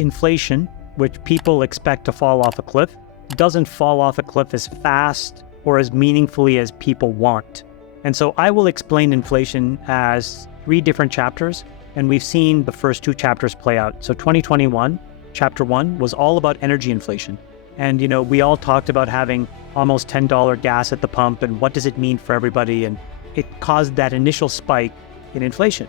inflation, which people expect to fall off a cliff, doesn't fall off a cliff as fast or as meaningfully as people want. And so I will explain inflation as 3 different chapters, and we've seen the first 2 chapters play out. So 2021, chapter 1 was all about energy inflation. And, we all talked about having almost $10 gas at the pump and what does it mean for everybody? And it caused that initial spike in inflation.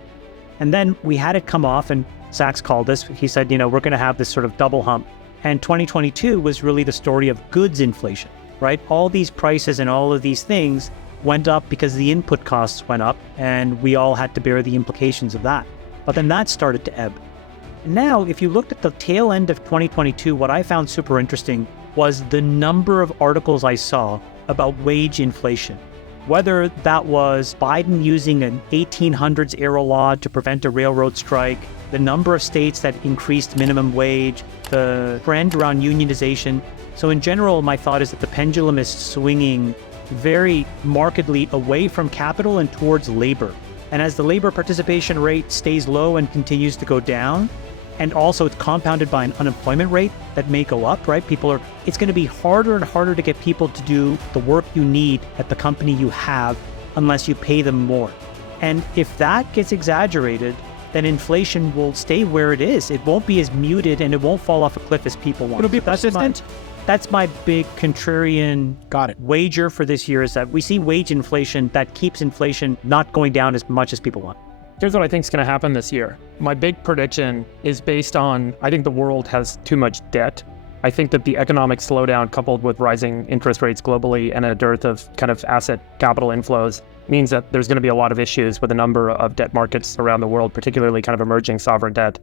And then we had it come off, and Sachs called us. He said, we're going to have this sort of double hump. And 2022 was really the story of goods inflation, right? All these prices and all of these things went up because the input costs went up, and we all had to bear the implications of that. But then that started to ebb. Now, if you looked at the tail end of 2022, what I found super interesting was the number of articles I saw about wage inflation. Whether that was Biden using an 1800s era law to prevent a railroad strike, the number of states that increased minimum wage, the trend around unionization. So in general, my thought is that the pendulum is swinging very markedly away from capital and towards labor. And as the labor participation rate stays low and continues to go down, and also it's compounded by an unemployment rate that may go up, right? It's going to be harder and harder to get people to do the work you need at the company you have unless you pay them more. And if that gets exaggerated, then inflation will stay where it is. It won't be as muted and it won't fall off a cliff as people want. It'll be persistent. That's my big contrarian wager for this year, is that we see wage inflation that keeps inflation not going down as much as people want. Here's what I think is going to happen this year. My big prediction is based on, I think the world has too much debt. I think that the economic slowdown coupled with rising interest rates globally and a dearth of kind of asset capital inflows means that there's going to be a lot of issues with a number of debt markets around the world, particularly kind of emerging sovereign debt.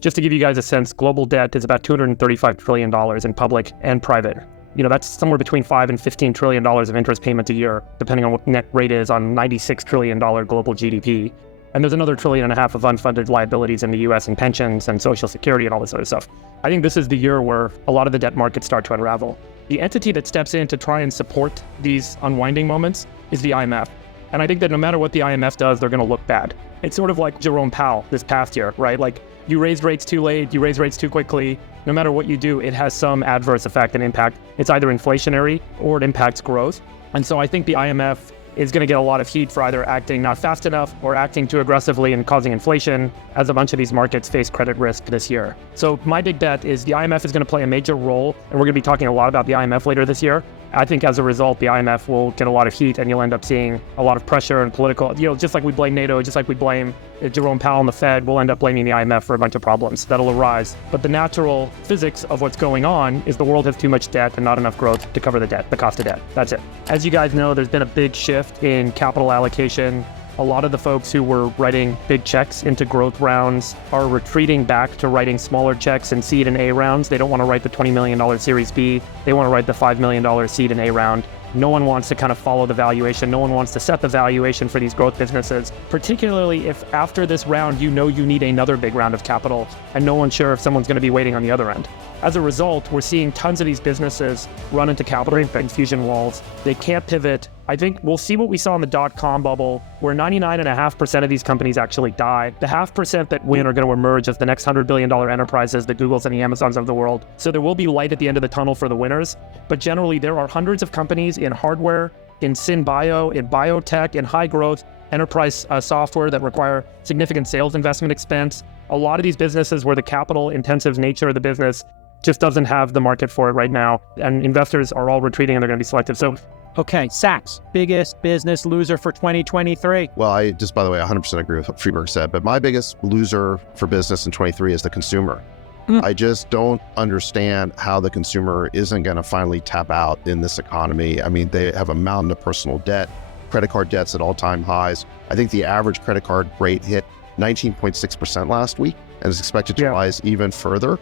Just to give you guys a sense, global debt is about $235 trillion in public and private. That's somewhere between $5 and $15 trillion of interest payments a year, depending on what net rate is on $96 trillion global GDP. And there's another $1.5 trillion of unfunded liabilities in the US in pensions and Social Security and all this other stuff. I think this is the year where a lot of the debt markets start to unravel. The entity that steps in to try and support these unwinding moments is the IMF. And I think that no matter what the IMF does, they're going to look bad. It's sort of like Jerome Powell this past year, right? Like, you raised rates too late, you raise rates too quickly. No matter what you do, it has some adverse effect and impact. It's either inflationary or it impacts growth. And so I think the IMF is going to get a lot of heat for either acting not fast enough or acting too aggressively and causing inflation as a bunch of these markets face credit risk this year. So my big bet is the IMF is going to play a major role, and we're going to be talking a lot about the IMF later this year. I think as a result, the IMF will get a lot of heat and you'll end up seeing a lot of pressure and political, just like we blame NATO, just like we blame Jerome Powell and the Fed, we'll end up blaming the IMF for a bunch of problems that'll arise. But the natural physics of what's going on is the world has too much debt and not enough growth to cover the debt, the cost of debt. That's it. As you guys know, there's been a big shift in capital allocation. A lot of the folks who were writing big checks into growth rounds are retreating back to writing smaller checks in seed and A rounds. They don't want to write the $20 million Series B. They want to write the $5 million seed and A round. No one wants to kind of follow the valuation. No one wants to set the valuation for these growth businesses, particularly if after this round, you need another big round of capital and no one's sure if someone's going to be waiting on the other end. As a result, we're seeing tons of these businesses run into capital infusion walls. They can't pivot. I think we'll see what we saw in the dot-com bubble, where 99.5% of these companies actually die. The 0.5% that win are going to emerge as the next $100 billion enterprises, the Googles and the Amazons of the world. So there will be light at the end of the tunnel for the winners. But generally, there are hundreds of companies in hardware, in synbio, in biotech, in high-growth enterprise software that require significant sales investment expense. A lot of these businesses where the capital-intensive nature of the business just doesn't have the market for it right now. And investors are all retreating and they're going to be selective. So, okay, Sachs, biggest business loser for 2023. Well, I just, by the way, 100% agree with what Friedberg said, but my biggest loser for business in 23 is the consumer. I just don't understand how the consumer isn't going to finally tap out in this economy. I mean, they have a mountain of personal debt, credit card debts at all-time highs. I think the average credit card rate hit 19.6% last week and is expected to rise even further.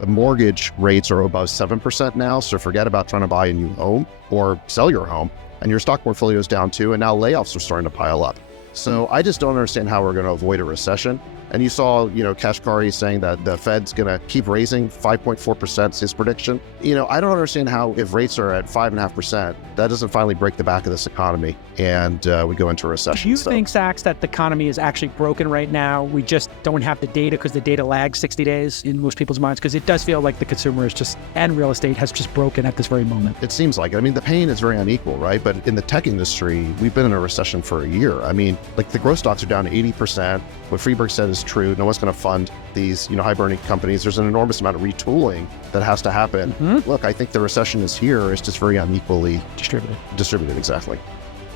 The mortgage rates are above 7% now, so forget about trying to buy a new home or sell your home. And your stock portfolio is down too, and now layoffs are starting to pile up. So I just don't understand how we're going to avoid a recession. And you saw, Kashkari saying that the Fed's going to keep raising 5.4% is his prediction. I don't understand how, if rates are at 5.5%, that doesn't finally break the back of this economy and we go into a recession. Do you think, Sachs, that the economy is actually broken right now? We just don't have the data because the data lags 60 days in most people's minds, because it does feel like the consumer is just, and real estate has just broken at this very moment. It seems like it. I mean, the pain is very unequal, right? But in the tech industry, we've been in a recession for a year. I mean, like the growth stocks are down 80%. What Friedberg said is true. No one's going to fund these, high burning companies. There's an enormous amount of retooling that has to happen. Look, I think the recession is here. It's just very unequally distributed, exactly.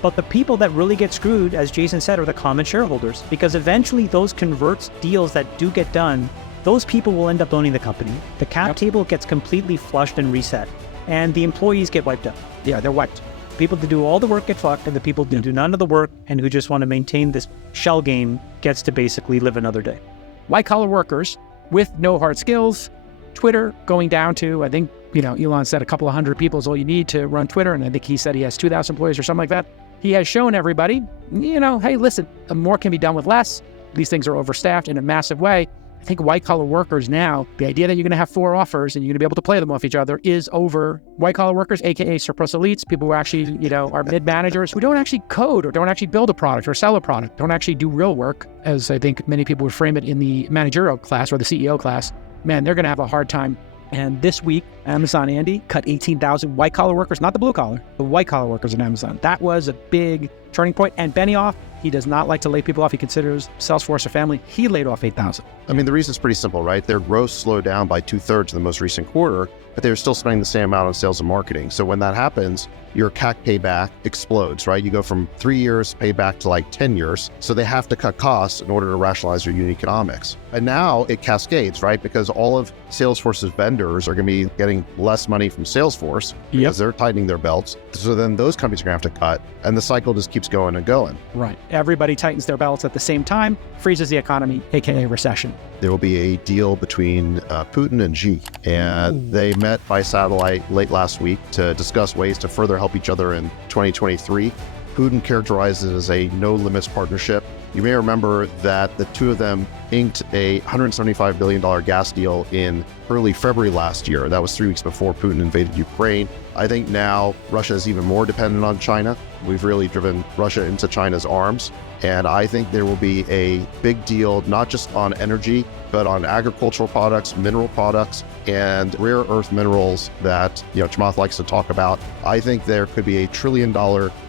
But the people that really get screwed, as Jason said, are the common shareholders, because eventually those converts deals that do get done, those people will end up owning the company. The cap table gets completely flushed and reset, and the employees get wiped out. Yeah, they're wiped. People that do all the work get fucked, and the people that do none of the work and who just want to maintain this shell game gets to basically live another day. White-collar workers with no hard skills, Twitter going down to, I think, Elon said a couple of hundred people is all you need to run Twitter, and I think he said he has 2,000 employees or something like that. He has shown everybody, hey, listen, more can be done with less. These things are overstaffed in a massive way. I think white-collar workers now, the idea that you're going to have 4 offers and you're going to be able to play them off each other is over. White-collar workers, aka surplus elites, people who actually, are mid-managers who don't actually code or don't actually build a product or sell a product, don't actually do real work, as I think many people would frame it in the managerial class or the CEO class. Man, they're going to have a hard time. And this week, Amazon, Andy, cut 18,000 white-collar workers, not the blue-collar, the white-collar workers in Amazon. That was a big turning point. And Benioff, he does not like to lay people off. He considers Salesforce a family. He laid off 8,000. I mean, the reason's pretty simple, right? Their growth slowed down by 2/3 in the most recent quarter, but they're still spending the same amount on sales and marketing. So when that happens, your CAC payback explodes, right? You go from 3 years payback to like 10 years. So they have to cut costs in order to rationalize their unit economics. And now it cascades, right? Because all of Salesforce's vendors are going to be getting less money from Salesforce because they're tightening their belts. So then those companies are going to have to cut, and the cycle just keeps going and going. Right. Everybody tightens their belts at the same time, freezes the economy, aka recession. There will be a deal between Putin and Xi, and they met by satellite late last week to discuss ways to further help each other in 2023. Putin characterized it as a no-limits partnership. You may remember that the two of them inked a $175 billion gas deal in early February last year. That was 3 weeks before Putin invaded Ukraine. I think now Russia is even more dependent on China. We've really driven Russia into China's arms. And I think there will be a big deal, not just on energy, but on agricultural products, mineral products, and rare earth minerals that, Chamath likes to talk about. I think there could be $1 trillion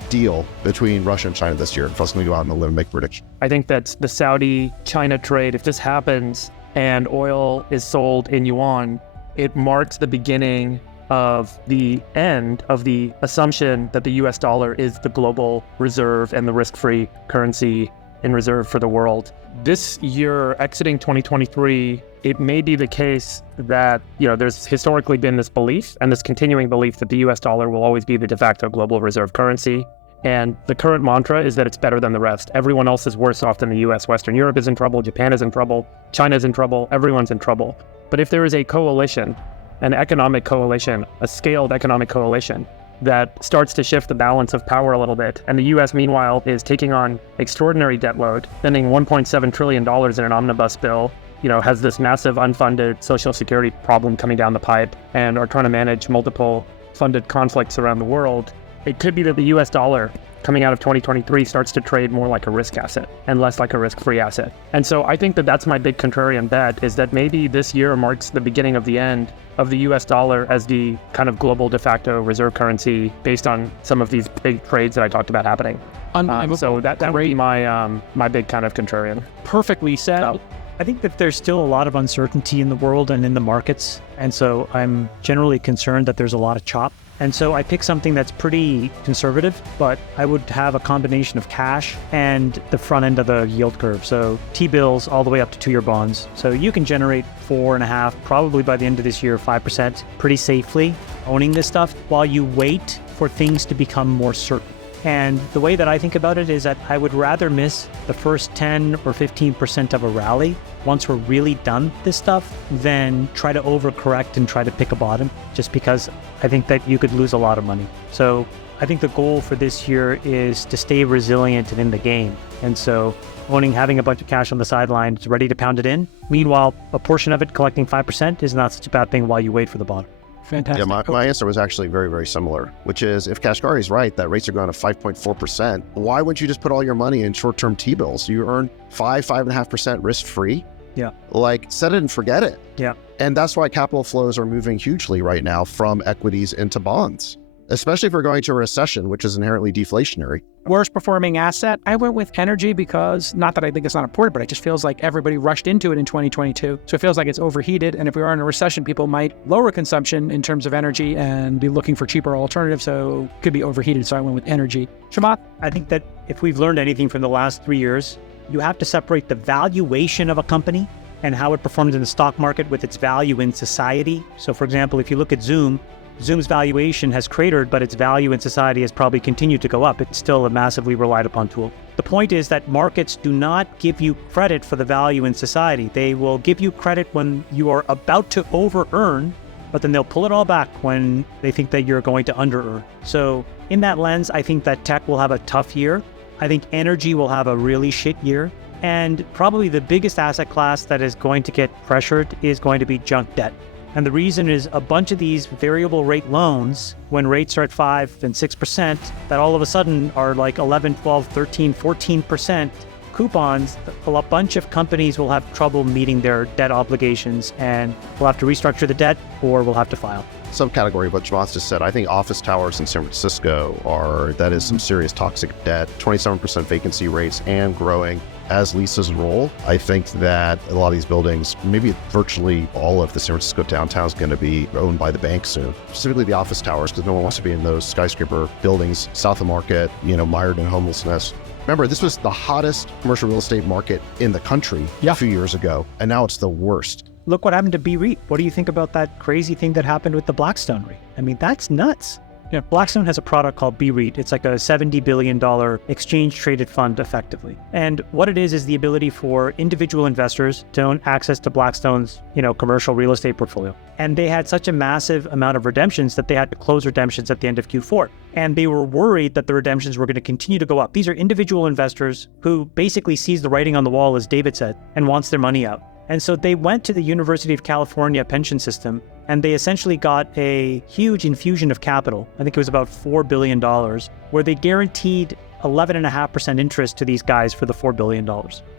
deal between Russia and China this year. If I was going to go out on a limb and make a prediction. I think that's the Saudi-China trade. If this happens and oil is sold in yuan, it marks the beginning of the end of the assumption that the US dollar is the global reserve and the risk-free currency in reserve for the world. This year, exiting 2023, it may be the case that, there's historically been this belief and this continuing belief that the US dollar will always be the de facto global reserve currency. And the current mantra is that it's better than the rest. Everyone else is worse off than the US. Western Europe is in trouble, Japan is in trouble, China is in trouble, everyone's in trouble. But if there is a coalition, an economic coalition, a scaled economic coalition that starts to shift the balance of power a little bit, and the US meanwhile is taking on extraordinary debt load, spending $1.7 trillion in an omnibus bill, has this massive unfunded social security problem coming down the pipe, and are trying to manage multiple funded conflicts around the world, it could be that the US dollar coming out of 2023 starts to trade more like a risk asset and less like a risk-free asset. And so I think that that's my big contrarian bet, is that maybe this year marks the beginning of the end of the US dollar as the kind of global de facto reserve currency based on some of these big trades that I talked about happening. So that would be my big kind of contrarian. Perfectly said. I think that there's still a lot of uncertainty in the world and in the markets. And so I'm generally concerned that there's a lot of chop. And so I picked something that's pretty conservative, but I would have a combination of cash and the front end of the yield curve. So T-bills all the way up to 2-year bonds. So you can generate 4.5%, probably by the end of this year, 5% pretty safely owning this stuff while you wait for things to become more certain. And the way that I think about it is that I would rather miss the first 10 or 15% of a rally once we're really done this stuff than try to overcorrect and try to pick a bottom, just because I think that you could lose a lot of money. So I think the goal for this year is to stay resilient and in the game. And so having a bunch of cash on the sidelines ready to pound it in. Meanwhile, a portion of it collecting 5% is not such a bad thing while you wait for the bottom. Fantastic. Yeah, my answer was actually very, very similar, which is if Kashgari is right that rates are going to 5.4%, why wouldn't you just put all your money in short-term T-bills? You earn 5.5% risk-free. Yeah. Like, set it and forget it. Yeah. And that's why capital flows are moving hugely right now from equities into bonds, especially if we're going to a recession, which is inherently deflationary. Worst performing asset, I went with energy because, not that I think it's not important, but it just feels like everybody rushed into it in 2022. So it feels like it's overheated. And if we are in a recession, people might lower consumption in terms of energy and be looking for cheaper alternatives. So it could be overheated. So I went with energy. Chamath? I think that if we've learned anything from the last 3 years, you have to separate the valuation of a company and how it performs in the stock market with its value in society. So for example, if you look at Zoom's valuation has cratered, but its value in society has probably continued to go up. It's still a massively relied upon tool. The point is that markets do not give you credit for the value in society. They will give you credit when you are about to over-earn, but then they'll pull it all back when they think that you're going to under-earn. So in that lens, I think that tech will have a tough year. I think energy will have a really shit year. And probably the biggest asset class that is going to get pressured is going to be junk debt. And the reason is a bunch of these variable rate loans, when rates are at 5 and 6%, that all of a sudden are like 11, 12, 13, 14% coupons. A bunch of companies will have trouble meeting their debt obligations and will have to restructure the debt or will have to file. Subcategory of what Chamath just said, I think office towers in San Francisco that is some serious toxic debt, 27% vacancy rates and growing as leases roll. I think that a lot of these buildings, maybe virtually all of the San Francisco downtown is going to be owned by the bank soon, specifically the office towers, because no one wants to be in those skyscraper buildings south of Market, mired in homelessness. Remember, this was the hottest commercial real estate market in the country a few years ago, and now it's the worst. Look what happened to B-REIT. What do you think about that crazy thing that happened with the Blackstone REIT? I mean, that's nuts. Yeah, Blackstone has a product called B-REIT. It's like a $70 billion exchange-traded fund, effectively. And what it is the ability for individual investors to own access to Blackstone's, commercial real estate portfolio. And they had such a massive amount of redemptions that they had to close redemptions at the end of Q4. And they were worried that the redemptions were going to continue to go up. These are individual investors who basically sees the writing on the wall, as David said, and wants their money out. And so they went to the University of California pension system, and they essentially got a huge infusion of capital. I think it was about $4 billion, where they guaranteed 11.5% interest to these guys for the $4 billion.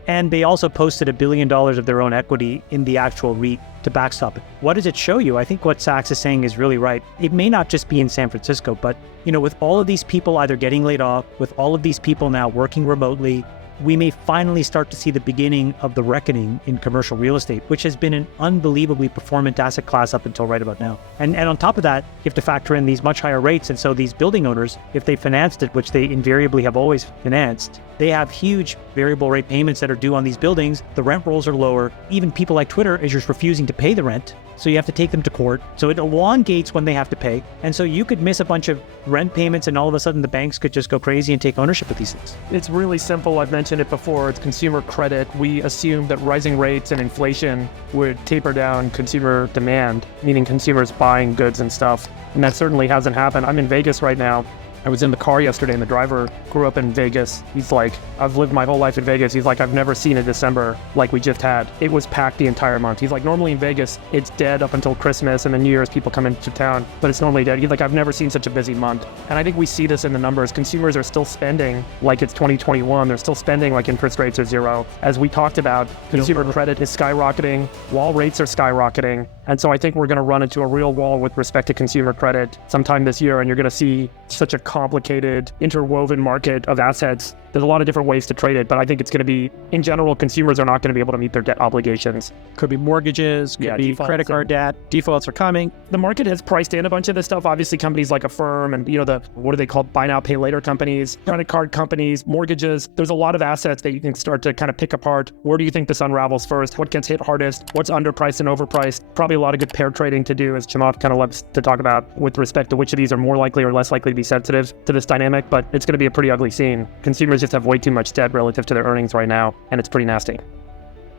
And they also posted $1 billion of their own equity in the actual REIT to backstop it. What does it show you? I think what Sachs is saying is really right. It may not just be in San Francisco, but with all of these people either getting laid off, with all of these people now working remotely, we may finally start to see the beginning of the reckoning in commercial real estate, which has been an unbelievably performant asset class up until right about now. And on top of that, you have to factor in these much higher rates. And so these building owners, if they financed it, which they invariably have always financed, they have huge variable rate payments that are due on these buildings. The rent rolls are lower. Even people like Twitter is just refusing to pay the rent. So you have to take them to court. So it elongates when they have to pay. And so you could miss a bunch of rent payments and all of a sudden the banks could just go crazy and take ownership of these things. It's really simple. I've mentioned it before. It's consumer credit. We assumed that rising rates and inflation would taper down consumer demand, meaning consumers buying goods and stuff. And that certainly hasn't happened. I'm in Vegas right now. I was in the car yesterday and the driver grew up in Vegas. He's like, I've lived my whole life in Vegas. He's like, I've never seen a December like we just had. It was packed the entire month. He's like, normally in Vegas, it's dead up until Christmas and then New Year's people come into town, but it's normally dead. He's like, I've never seen such a busy month. And I think we see this in the numbers. Consumers are still spending like it's 2021. They're still spending like interest rates are zero. As we talked about, consumer credit is skyrocketing, wall rates are skyrocketing. And so I think we're going to run into a real wall with respect to consumer credit sometime this year. And you're going to see such a complicated, interwoven market of assets. There's a lot of different ways to trade it, but I think it's going to be, in general, consumers are not going to be able to meet their debt obligations. Could be mortgages, could be credit card debt, defaults are coming. The market has priced in a bunch of this stuff. Obviously, companies like Affirm and, what are they called? Buy now, pay later companies, credit card companies, mortgages. There's a lot of assets that you can start to kind of pick apart. Where do you think this unravels first? What gets hit hardest? What's underpriced and overpriced? Probably a lot of good pair trading to do, as Chamath kind of loves to talk about, with respect to which of these are more likely or less likely to be sensitive to this dynamic, but it's going to be a pretty ugly scene. Consumers just have way too much debt relative to their earnings right now, and it's pretty nasty.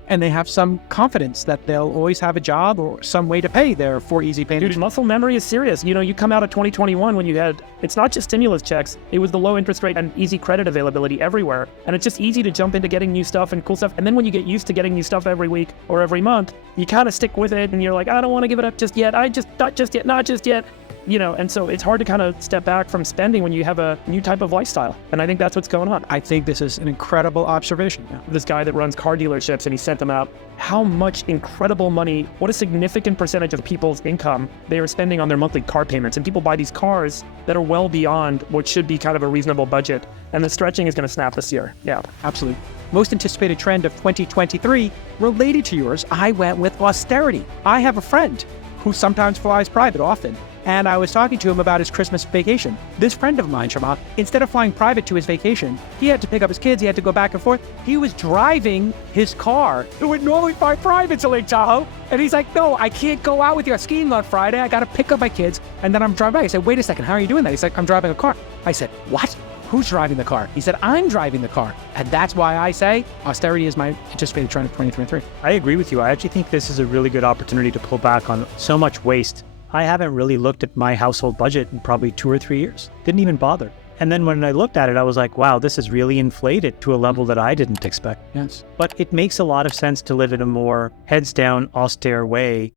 and they have some confidence that they'll always have a job or some way to pay their 4 easy payments. Dude, muscle memory is serious. You come out of 2021 when you had, it's not just stimulus checks, it was the low interest rate and easy credit availability everywhere. And it's just easy to jump into getting new stuff and cool stuff. And then when you get used to getting new stuff every week or every month, you kind of stick with it and you're like, I don't want to give it up just yet. Not just yet. And so it's hard to kind of step back from spending when you have a new type of lifestyle. And I think that's what's going on. I think this is an incredible observation. Yeah. This guy that runs car dealerships, and he sent them out how much incredible money, what a significant percentage of people's income they are spending on their monthly car payments. And people buy these cars that are well beyond what should be kind of a reasonable budget. And the stretching is going to snap this year. Yeah, absolutely. Most anticipated trend of 2023 related to yours, I went with austerity. I have a friend who sometimes flies private often. And I was talking to him about his Christmas vacation. This friend of mine, Chamath, instead of flying private to his vacation, he had to pick up his kids, he had to go back and forth. He was driving his car. Who would normally fly private to Lake Tahoe. And he's like, no, I can't go out with you skiing on Friday. I got to pick up my kids. And then I'm driving back. I said, wait a second, how are you doing that? He's like, I'm driving a car. I said, what? Who's driving the car? He said, I'm driving the car. And that's why I say austerity is my anticipated trend of 2023. I agree with you. I actually think this is a really good opportunity to pull back on so much waste. I haven't really looked at my household budget in probably 2 or 3 years. Didn't even bother. And then when I looked at it, I was like, wow, this is really inflated to a level that I didn't expect. Yes. But it makes a lot of sense to live in a more heads down, austere way